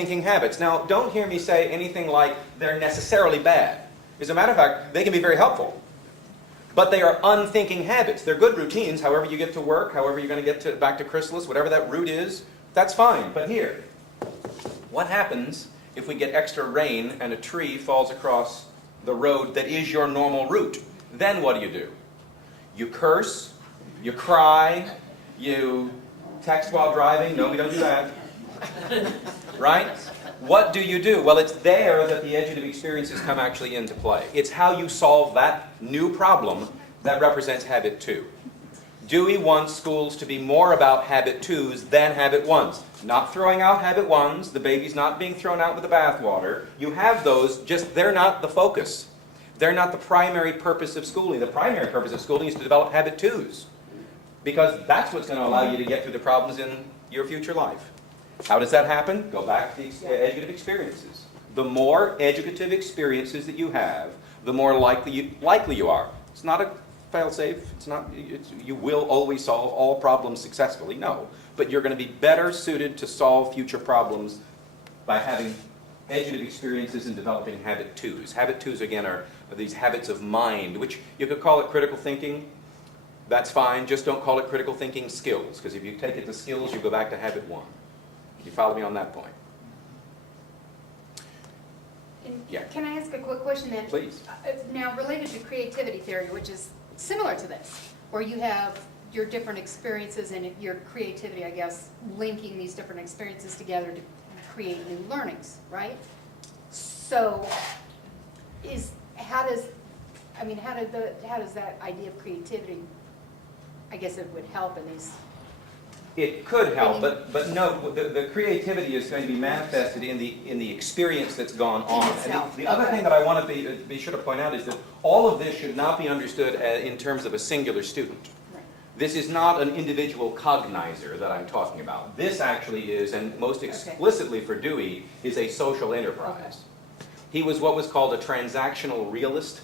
thinking habits. Now, don't hear me say anything like they're necessarily bad. As a matter of fact, they can be very helpful. But they are unthinking habits. They're good routines. However you get to work, however you're going to get back to Chrysalis, whatever that route is, that's fine. But here, what happens if we get extra rain and a tree falls across the road that is your normal route? Then what do? You curse, you cry, you text while driving. No, we don't do that. Right? What do? Well, it's there that the educative experiences come actually into play. It's how you solve that new problem that represents habit 2. Dewey wants schools to be more about habit 2s than habit 1s. Not throwing out habit 1s, the baby's not being thrown out with the bathwater. You have those, just they're not the focus. They're not the primary purpose of schooling. The primary purpose of schooling is to develop habit 2s. Because that's what's going to allow you to get through the problems in your future life. How does that happen? Go back to the educative experiences. The more educative experiences that you have, the more likely you are. It's not a fail-safe. You will always solve all problems successfully. No. But you're going to be better suited to solve future problems by having educative experiences and developing habit 2s. Habit 2s, again, are these habits of mind, which you could call it critical thinking. That's fine. Just don't call it critical thinking skills, because if you take it to skills, you go back to habit 1. You follow me on that point? Yeah. Can I ask a quick question then? Please. Now, related to creativity theory, which is similar to this, where you have your different experiences and your creativity, I guess, linking these different experiences together to create new learnings, right? So, how does that idea of creativity, I guess it would help in these? It could help, but no, the creativity is going to be manifested in the experience that's gone on. And the other thing that I want to be sure to point out is that all of this should not be understood in terms of a singular student. Right. This is not an individual cognizer that I'm talking about. This actually is, and most explicitly for Dewey, is a social enterprise. Okay. He was what was called a transactional realist,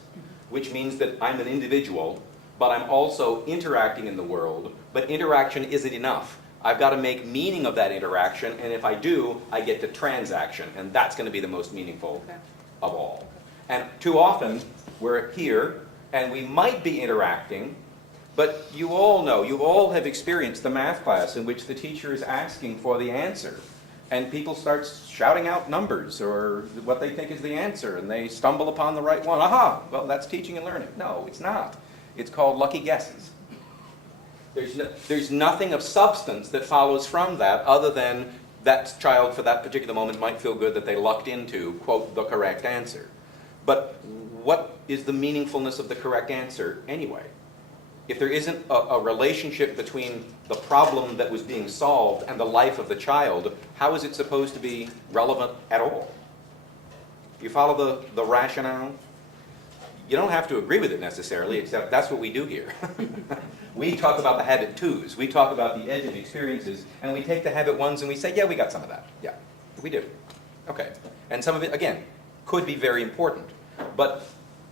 which means that I'm an individual, but I'm also interacting in the world, but interaction isn't enough. I've got to make meaning of that interaction, and if I do, I get to transaction, and that's going to be the most meaningful of all. And too often, we're here, and we might be interacting, but you all know, you all have experienced the math class in which the teacher is asking for the answer, and people start shouting out numbers or what they think is the answer, and they stumble upon the right one. Aha! Well, that's teaching and learning. No, it's not. It's called lucky guesses. There's nothing of substance that follows from that other than that child for that particular moment might feel good that they lucked into, quote, the correct answer. But what is the meaningfulness of the correct answer anyway? If there isn't a relationship between the problem that was being solved and the life of the child, how is it supposed to be relevant at all? You follow the rationale? You don't have to agree with it necessarily, except that's what we do here. We talk about the habit 2s, we talk about the edge of experiences, and we take the habit 1s and we say, yeah, we got some of that. Yeah, we do. Okay. And some of it, again, could be very important. But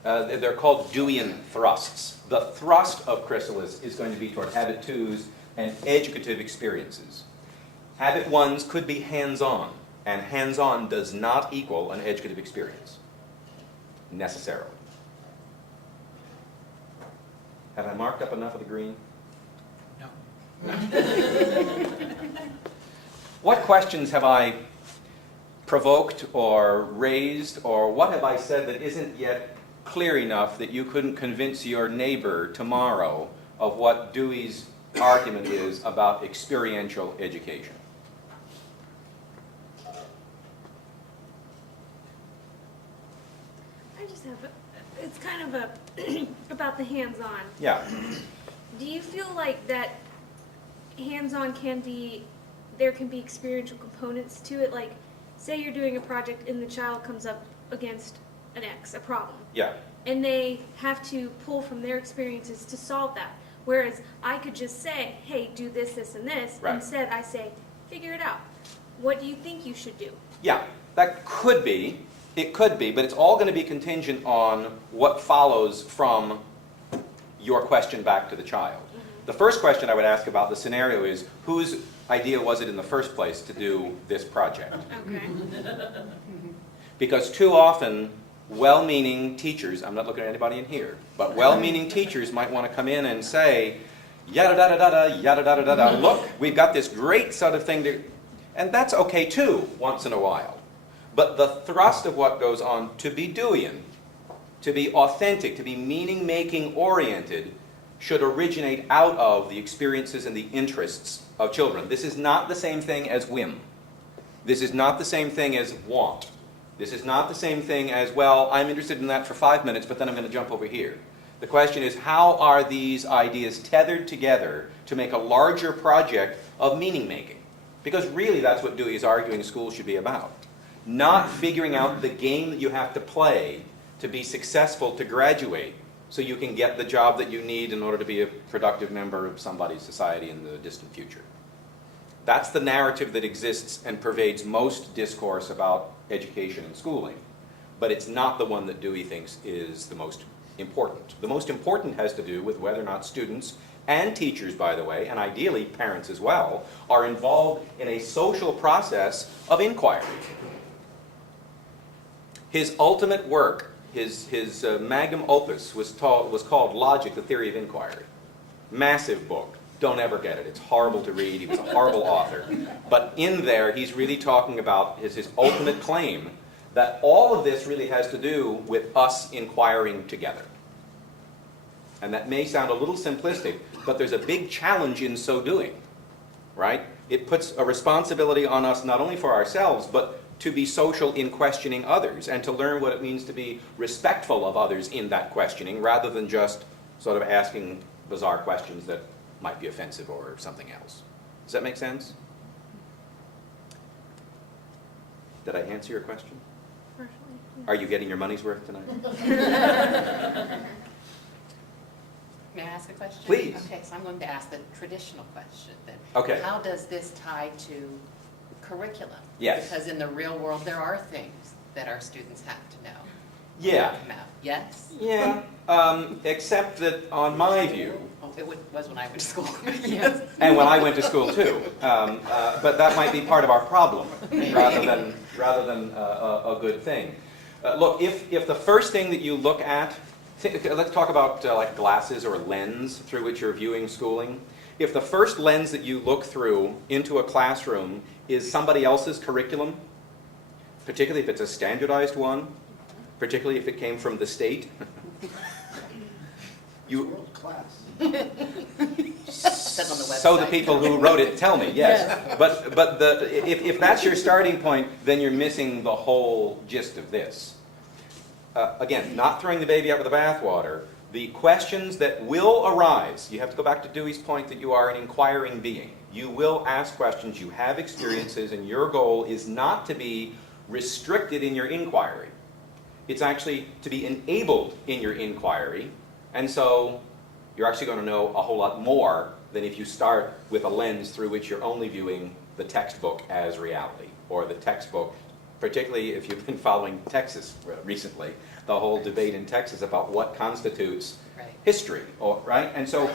they're called Deweyan thrusts. The thrust of Chrysalis is going to be toward habit 2s and educative experiences. Habit 1s could be hands-on, and hands-on does not equal an educative experience, necessarily. Have I marked up enough of the green? No. What questions have I provoked or raised, or what have I said that isn't yet clear enough that you couldn't convince your neighbor tomorrow of what Dewey's argument is about experiential education? I just have it's kind of about the hands-on. Yeah. Do you feel like that hands-on there can be experiential components to it? Like, say you're doing a project and the child comes up against a problem. Yeah. And they have to pull from their experiences to solve that. Whereas I could just say, hey, do this, this, and this. Right. Instead, I say, figure it out. What do you think you should do? Yeah, that could be. It could be, but it's all going to be contingent on what follows from your question back to the child. The first question I would ask about the scenario is, whose idea was it in the first place to do this project? Okay. Because too often, well-meaning teachers, I'm not looking at anybody in here, but well-meaning teachers might want to come in and say, yada-da-da-da-da, yada-da-da-da-da, look, we've got this great sort of thing to... And that's okay too, once in a while. But the thrust of what goes on, to be Deweyan, to be authentic, to be meaning-making oriented, should originate out of the experiences and the interests of children. This is not the same thing as whim. This is not the same thing as want. This is not the same thing as, well, I'm interested in that for 5 minutes, but then I'm going to jump over here. The question is, how are these ideas tethered together to make a larger project of meaning-making? Because really that's what Dewey is arguing schools should be about. Not figuring out the game that you have to play to be successful to graduate so you can get the job that you need in order to be a productive member of somebody's society in the distant future. That's the narrative that exists and pervades most discourse about education and schooling, but it's not the one that Dewey thinks is the most important. The most important has to do with whether or not students and teachers, by the way, and ideally parents as well, are involved in a social process of inquiry. His ultimate work, his magnum opus was called Logic, the Theory of Inquiry. Massive book. Don't ever get it. It's horrible to read. He was a horrible author. But in there, he's really talking about his ultimate claim that all of this really has to do with us inquiring together. And that may sound a little simplistic, but there's a big challenge in so doing, right? It puts a responsibility on us not only for ourselves, but to be social in questioning others and to learn what it means to be respectful of others in that questioning rather than just sort of asking bizarre questions that might be offensive or something else. Does that make sense? Did I answer your question? Partially. Are you getting your money's worth tonight? May I ask a question? Please. Okay, so I'm going to ask the traditional question then. Okay. How does this tie to curriculum? Yes. Because in the real world, there are things that our students have to know. Yeah. Yes? Yeah, except that on my view, Oh, it was when I went to school. Yes. and when I went to school too, but that might be part of our problem rather than a good thing. Look, if the first thing that you look at, let's talk about like glasses or lens through which you're viewing schooling. If the first lens that you look through into a classroom is somebody else's curriculum, particularly if it's a standardized one, particularly if it came from the state, World class. Says on the website. so the people who wrote it tell me, yes. But if that's your starting point, then you're missing the whole gist of this. Again, not throwing the baby out with the bathwater, the questions that will arise, you have to go back to Dewey's point that you are an inquiring being. You will ask questions, you have experiences, and your goal is not to be restricted in your inquiry. It's actually to be enabled in your inquiry, and so you're actually going to know a whole lot more than if you start with a lens through which you're only viewing the textbook as reality, or the textbook, particularly if you've been following Texas recently, the whole debate in Texas about what constitutes history, right? And so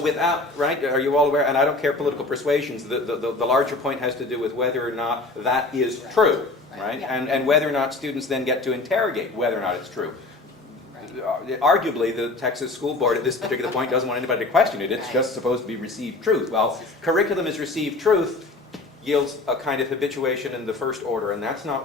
without, right, are you all aware, and I don't care political persuasions, the larger point has to do with whether or not that is true, right? Yeah. And whether or not students then get to interrogate whether or not it's true. Arguably, the Texas School Board at this particular point doesn't want anybody to question it. It's just supposed to be received truth. Well, curriculum is received truth yields a kind of habituation in the first order, and that's not